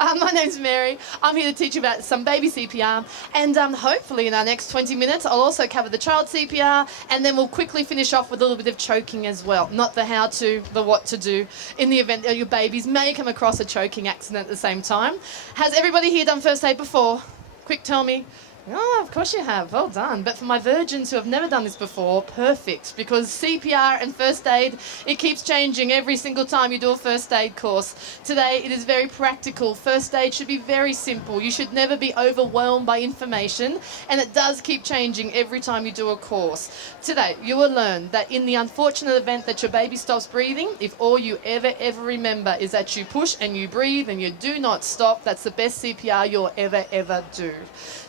My name's Mary. I'm here to teach you about some baby CPR, and hopefully in our next 20 minutes I'll also cover the child CPR, and then we'll quickly finish off with a little bit of choking as well. Not the how to, the what to do in the event that your babies may come across a choking accident at the same time. Has everybody here done first aid before? Quick, tell me. Oh, of course you have. Well done. But for my virgins who have never done this before, perfect. Because CPR and first aid, it keeps changing every single time you do a first aid course. Today, it is very practical. First aid should be very simple. You should never be overwhelmed by information, and it does keep changing every time you do a course. Today, you will learn that in the unfortunate event that your baby stops breathing, if all you ever remember is that you push and you breathe and you do not stop, that's the best CPR you'll ever do.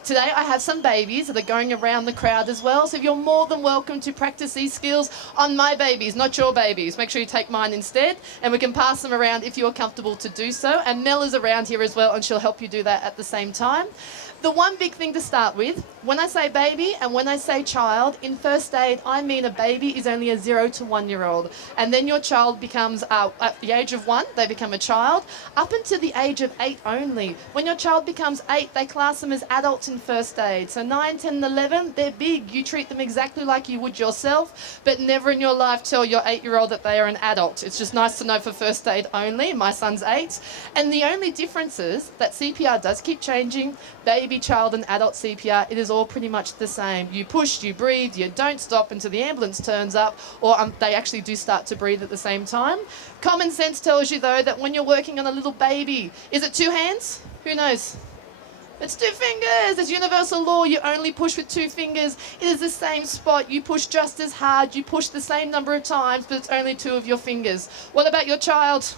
Today I have some babies that are going around the crowd as well, so you're more than welcome to practice these skills on my babies, not your babies. Make sure you take mine instead, and we can pass them around if you're comfortable to do so. And Mel is around here as well, and she'll help you do that at the same time. The one big thing to start with, when I say baby and when I say child, in first aid, I mean a baby is only a 0 to 1 year old. And then your child becomes, at the age of 1, they become a child, up until the age of 8 only. When your child becomes 8, they class them as adults in first aid. So 9, 10, and 11, they're big. You treat them exactly like you would yourself, but never in your life tell your 8-year-old that they are an adult. It's just nice to know for first aid only. My son's 8. And the only difference is that CPR does keep changing. Baby, child and adult CPR, it is all pretty much the same. You push, you breathe, you don't stop until the ambulance turns up, or they actually do start to breathe at the same time. Common sense tells you though that when you're working on a little baby, is it 2 hands? Who knows? It's 2 fingers. It's universal law. You only push with 2 fingers. It is the same spot. You push just as hard. You push the same number of times, but it's only 2 of your fingers. What about your child?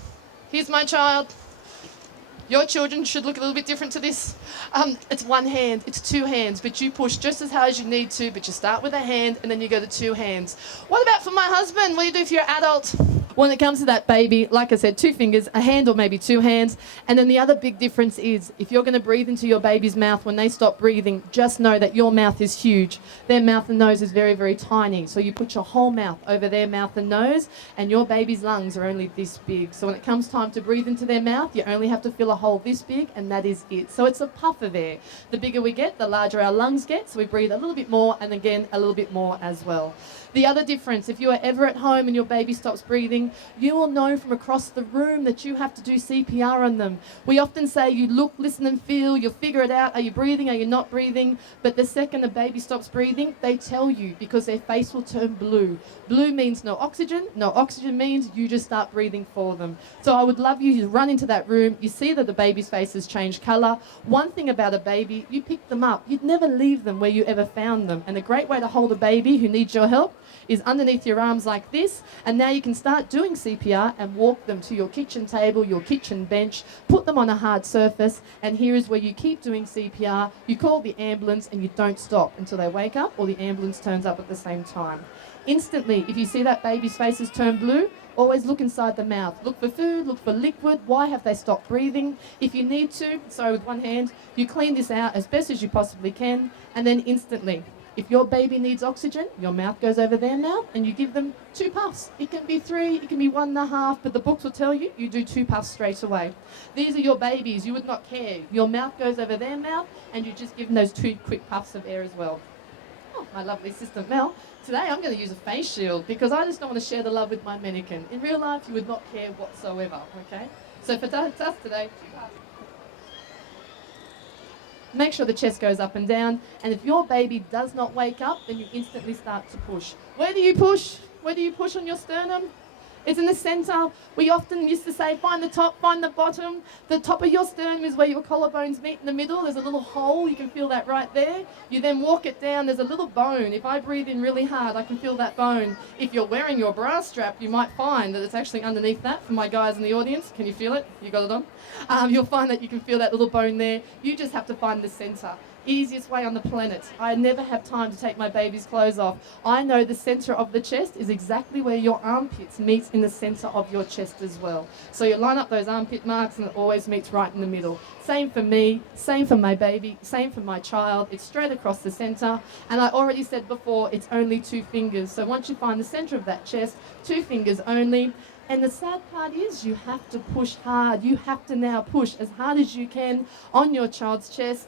Here's my child. Your children should look a little bit different to this. It's 1 hand, it's 2 hands, but you push just as hard as you need to, but you start with a hand and then you go to 2 hands. What about for my husband? What do you do if you're an adult? When it comes to that baby, like I said, 2 fingers, a hand or maybe 2 hands. And then the other big difference is if you're going to breathe into your baby's mouth, when they stop breathing, just know that your mouth is huge. Their mouth and nose is very tiny. So you put your whole mouth over their mouth and nose, and your baby's lungs are only this big. So when it comes time to breathe into their mouth, you only have to fill a hole this big, and that is it. So it's a puff of air. The bigger we get, the larger our lungs get. So we breathe a little bit more, and again, a little bit more as well. The other difference, if you are ever at home and your baby stops breathing, you will know from across the room that you have to do CPR on them. We often say you look, listen and feel, you'll figure it out. Are you breathing? Are you not breathing? But the second a baby stops breathing, they tell you because their face will turn blue. Blue means no oxygen. No oxygen means you just start breathing for them. So I would love you to run into that room. You see that the baby's face has changed colour. One thing about a baby, you pick them up. You'd never leave them where you ever found them. And a great way to hold a baby who needs your help is underneath your arms like this, and now you can start doing CPR and walk them to your kitchen table, your kitchen bench, put them on a hard surface, and here is where you keep doing CPR. You call the ambulance and you don't stop until they wake up or the ambulance turns up at the same time. Instantly, if you see that baby's face has turned blue, always look inside the mouth. Look for food, look for liquid. Why have they stopped breathing? If you need to, with 1 hand, you clean this out as best as you possibly can, and then instantly, if your baby needs oxygen, your mouth goes over their mouth and you give them 2 puffs. It can be 3, it can be 1.5, but the books will tell you, you do 2 puffs straight away. These are your babies, you would not care. Your mouth goes over their mouth and you just give them those 2 quick puffs of air as well. Oh, my lovely sister Mel. Today I'm going to use a face shield because I just don't want to share the love with my mannequin. In real life, you would not care whatsoever, okay? So for us today, 2 puffs. Make sure the chest goes up and down, and if your baby does not wake up, then you instantly start to push. Where do you push? Where do you push on your sternum? It's in the centre. We often used to say, find the top, find the bottom. The top of your sternum is where your collarbones meet in the middle. There's a little hole. You can feel that right there. You then walk it down. There's a little bone. If I breathe in really hard, I can feel that bone. If you're wearing your bra strap, you might find that it's actually underneath that. For my guys in the audience, can you feel it? You got it on? You'll find that you can feel that little bone there. You just have to find the centre. Easiest way on the planet. I never have time to take my baby's clothes off. I know the centre of the chest is exactly where your armpits meet in the centre of your chest as well. So you line up those armpit marks and it always meets right in the middle. Same for me, same for my baby, same for my child. It's straight across the centre. And I already said before, it's only 2 fingers. So once you find the centre of that chest, 2 fingers only. And the sad part is you have to push hard. You have to now push as hard as you can on your child's chest.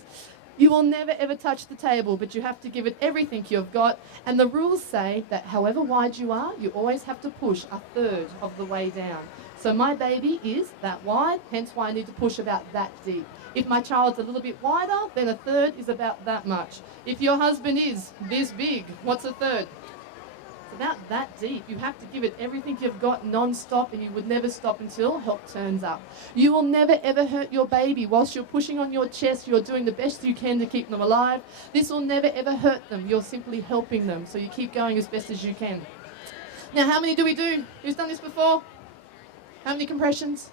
You will never ever touch the table, but you have to give it everything you've got. And the rules say that however wide you are, you always have to push a third of the way down. So my baby is that wide, hence why I need to push about that deep. If my child's a little bit wider, then a third is about that much. If your husband is this big, what's a third? About that deep. You have to give it everything you've got non-stop, and you would never stop until help turns up. You will never ever hurt your baby. Whilst you're pushing on your chest, you're doing the best you can to keep them alive. This will never ever hurt them. You're simply helping them. So you keep going as best as you can. Now, how many do we do? Who's done this before? How many compressions?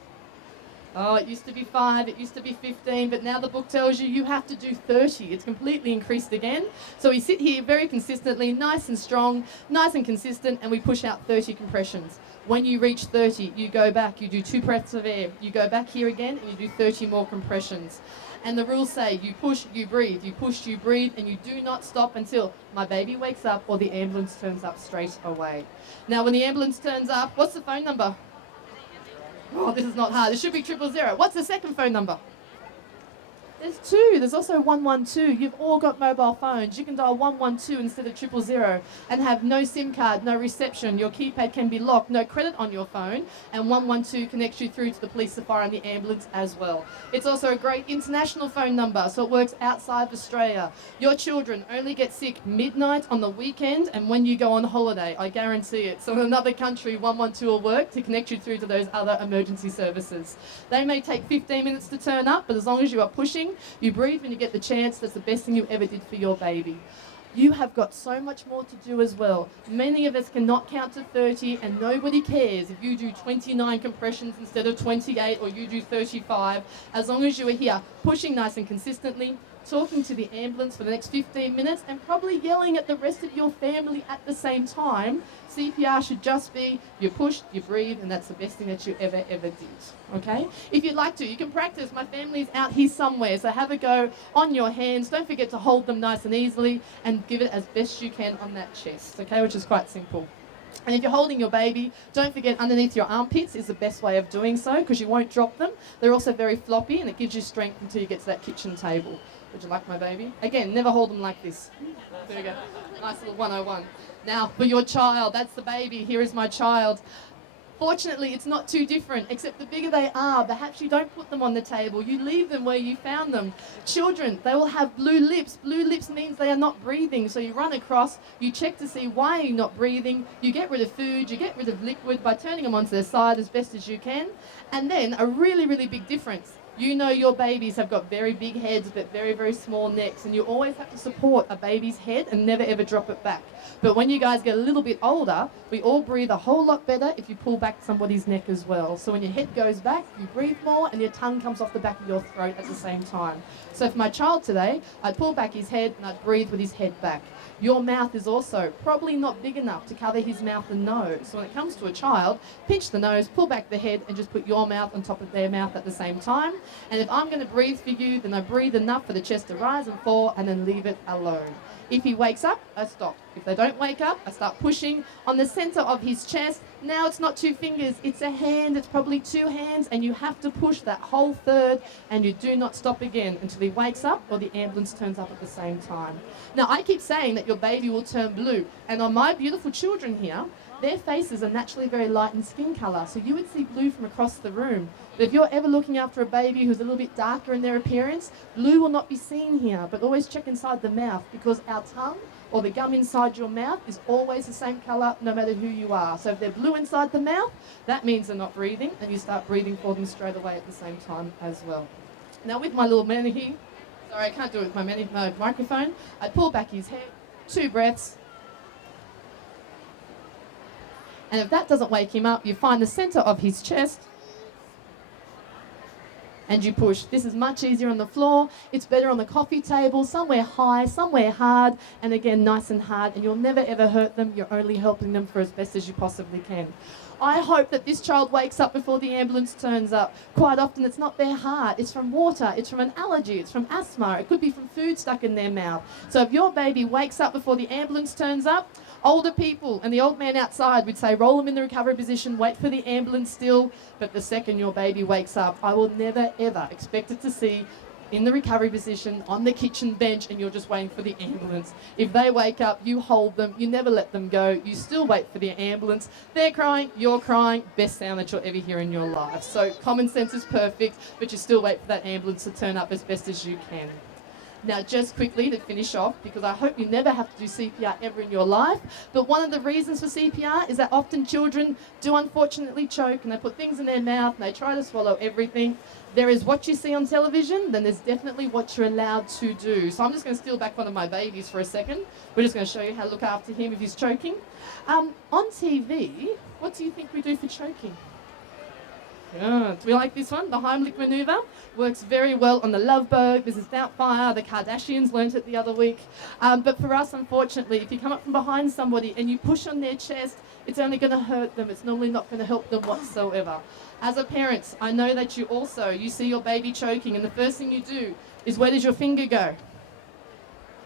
Oh, it used to be 5, it used to be 15, but now the book tells you you have to do 30. It's completely increased again. So we sit here very consistently, nice and strong, nice and consistent, and we push out 30 compressions. When you reach 30, you go back, you do 2 breaths of air, you go back here again, and you do 30 more compressions. And the rules say you push, you breathe, you push, you breathe, and you do not stop until my baby wakes up or the ambulance turns up straight away. Now, when the ambulance turns up, what's the phone number? Oh, this is not hard. It should be 000. What's the second phone number? There's 2. There's also 112. You've all got mobile phones. You can dial 112 instead of 000 and have no SIM card, no reception. Your keypad can be locked, no credit on your phone, and 112 connects you through to the police, the fire, and the ambulance as well. It's also a great international phone number, so it works outside of Australia. Your children only get sick midnight on the weekend and when you go on holiday. I guarantee it. So in another country, 112 will work to connect you through to those other emergency services. They may take 15 minutes to turn up, but as long as you are pushing, you breathe when you get the chance. That's the best thing you ever did for your baby. You have got so much more to do as well. Many of us cannot count to 30, and nobody cares if you do 29 compressions instead of 28 or you do 35. As long as you are here pushing nice and consistently, talking to the ambulance for the next 15 minutes, and probably yelling at the rest of your family at the same time. CPR should just be you push, you breathe, and that's the best thing that you ever did. Okay? If you'd like to, you can practice. My family's out here somewhere, so have a go on your hands. Don't forget to hold them nice and easily and give it as best you can on that chest, okay, which is quite simple. And if you're holding your baby, don't forget underneath your armpits is the best way of doing so, because you won't drop them. They're also very floppy, and it gives you strength until you get to that kitchen table. Would you like my baby? Again, never hold them like this. There we go. Nice little 101. Now, for your child, that's the baby. Here is my child. Fortunately, it's not too different, except the bigger they are, perhaps you don't put them on the table. You leave them where you found them. Children, they will have blue lips. Blue lips means they are not breathing. So you run across, you check to see why you're not breathing. You get rid of food, you get rid of liquid by turning them onto their side as best as you can. And then a really, really big difference. You know your babies have got very big heads but very, very small necks, and you always have to support a baby's head and never ever drop it back. But when you guys get a little bit older, we all breathe a whole lot better if you pull back somebody's neck as well. So when your head goes back, you breathe more and your tongue comes off the back of your throat at the same time. So for my child today, I'd pull back his head and I'd breathe with his head back. Your mouth is also probably not big enough to cover his mouth and nose. So when it comes to a child, pinch the nose, pull back the head, and just put your mouth on top of their mouth at the same time. And if I'm going to breathe for you, then I breathe enough for the chest to rise and fall, and then leave it alone. If he wakes up, I stop. If they don't wake up, I start pushing on the center of his chest. Now it's not 2 fingers, it's a hand, it's probably 2 hands, and you have to push that whole third, and you do not stop again until he wakes up or the ambulance turns up at the same time. Now, I keep saying that your baby will turn blue, and on my beautiful children here, their faces are naturally very light in skin colour, so you would see blue from across the room. But if you're ever looking after a baby who's a little bit darker in their appearance, blue will not be seen here, but always check inside the mouth, because our tongue or the gum inside your mouth is always the same colour no matter who you are. So if they're blue inside the mouth, that means they're not breathing, and you start breathing for them straight away at the same time as well. Now with my little man here, sorry I can't do it with my microphone, I pull back his head, 2 breaths, and if that doesn't wake him up, you find the centre of his chest, and you push. This is much easier on the floor. It's better on the coffee table, somewhere high, somewhere hard, and again, nice and hard, and you'll never ever hurt them. You're only helping them for as best as you possibly can. I hope that this child wakes up before the ambulance turns up. Quite often it's not their heart, it's from water, it's from an allergy, it's from asthma, it could be from food stuck in their mouth. So if your baby wakes up before the ambulance turns up, older people and the old man outside would say roll them in the recovery position, wait for the ambulance still, but the second your baby wakes up, I will never ever expect it to see in the recovery position, on the kitchen bench, and you're just waiting for the ambulance. If they wake up, you hold them, you never let them go, you still wait for the ambulance. They're crying, you're crying, best sound that you'll ever hear in your life. So common sense is perfect, but you still wait for that ambulance to turn up as best as you can. Now, just quickly to finish off, because I hope you never have to do CPR ever in your life, but one of the reasons for CPR is that often children do unfortunately choke and they put things in their mouth and they try to swallow everything. There is what you see on television, then there's definitely what you're allowed to do. So I'm just going to steal back one of my babies for a second. We're just going to show you how to look after him if he's choking. On TV, what do you think we do for choking? Yeah, do we like this one? The Heimlich Maneuver works very well on the love boat, Mrs. Doubtfire, the Kardashians learnt it the other week. But for us, unfortunately, if you come up from behind somebody and you push on their chest, it's only going to hurt them. It's normally not going to help them whatsoever. As a parent, I know that you see your baby choking, and the first thing you do is, where does your finger go?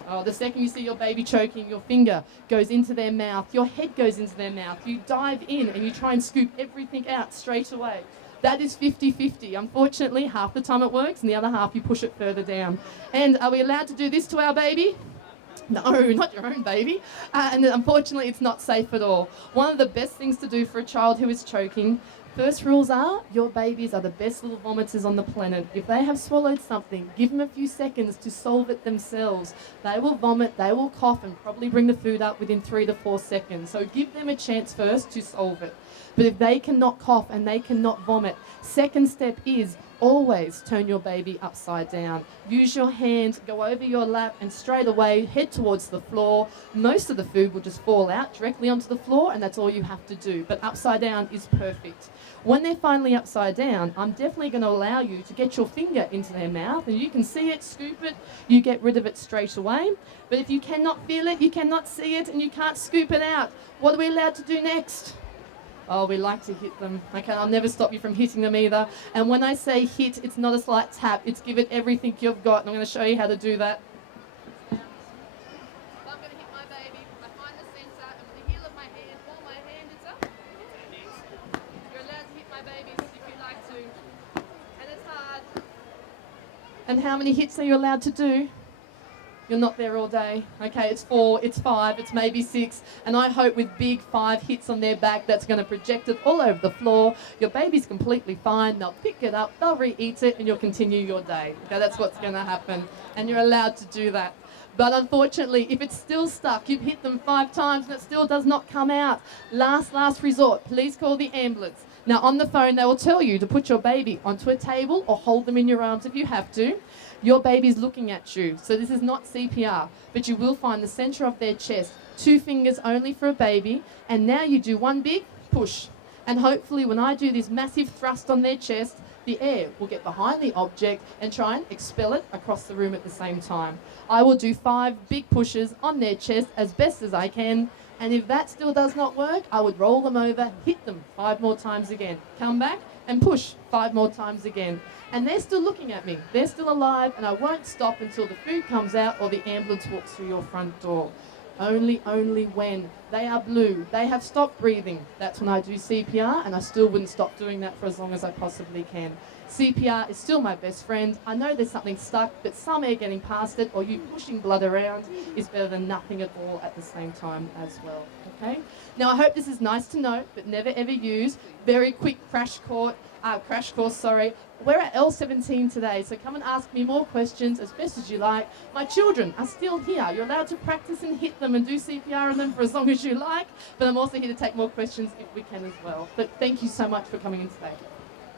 Oh, the second you see your baby choking, your finger goes into their mouth, your head goes into their mouth. You dive in and you try and scoop everything out straight away. That is 50-50. Unfortunately, half the time it works and the other half you push it further down. And are we allowed to do this to our baby? No, not your own baby. And unfortunately, it's not safe at all. One of the best things to do for a child who is choking, first rules are, your babies are the best little vomiters on the planet. If they have swallowed something, give them a few seconds to solve it themselves. They will vomit, they will cough, and probably bring the food up within 3 to 4 seconds. So give them a chance first to solve it. But if they cannot cough and they cannot vomit, second step is always turn your baby upside down. Use your hand, go over your lap, and straight away head towards the floor. Most of the food will just fall out directly onto the floor, and that's all you have to do. But upside down is perfect. When they're finally upside down, I'm definitely going to allow you to get your finger into their mouth, and you can see it, scoop it, you get rid of it straight away. But if you cannot feel it, you cannot see it, and you can't scoop it out, what are we allowed to do next? Oh, we like to hit them. Okay, I'll never stop you from hitting them either. And when I say hit, it's not a slight tap. It's give it everything you've got. And I'm going to show you how to do that. I'm going to hit my baby. I find the sensor, and with the heel of my hand, pull my hand is up. You're allowed to hit my babies if you like to. And it's hard. And how many hits are you allowed to do? You're not there all day. Okay, it's 4, it's 5, it's maybe 6. And I hope with big 5 hits on their back, that's going to project it all over the floor. Your baby's completely fine. They'll pick it up, they'll re-eat it, and you'll continue your day. Okay, that's what's going to happen. And you're allowed to do that. But unfortunately, if it's still stuck, you've hit them 5 times and it still does not come out. Last resort, please call the ambulance. Now on the phone, they will tell you to put your baby onto a table or hold them in your arms if you have to. Your baby's looking at you, so this is not CPR, but you will find the center of their chest, 2 fingers only for a baby, and now you do one big push. And hopefully when I do this massive thrust on their chest, the air will get behind the object and try and expel it across the room at the same time. I will do 5 big pushes on their chest as best as I can, and if that still does not work, I would roll them over, hit them 5 more times again, come back and push 5 more times again. And they're still looking at me, they're still alive, and I won't stop until the food comes out or the ambulance walks through your front door. Only when they are blue, they have stopped breathing, that's when I do CPR, and I still wouldn't stop doing that for as long as I possibly can. CPR is still my best friend. I know there's something stuck, but some air getting past it or you pushing blood around is better than nothing at all at the same time as well, okay? Now I hope this is nice to know, but never ever use. Very quick crash course, We're at L17 today, so come and ask me more questions as best as you like. My children are still here. You're allowed to practice and hit them and do CPR on them for as long as you like, but I'm also here to take more questions if we can as well. But thank you so much for coming in today.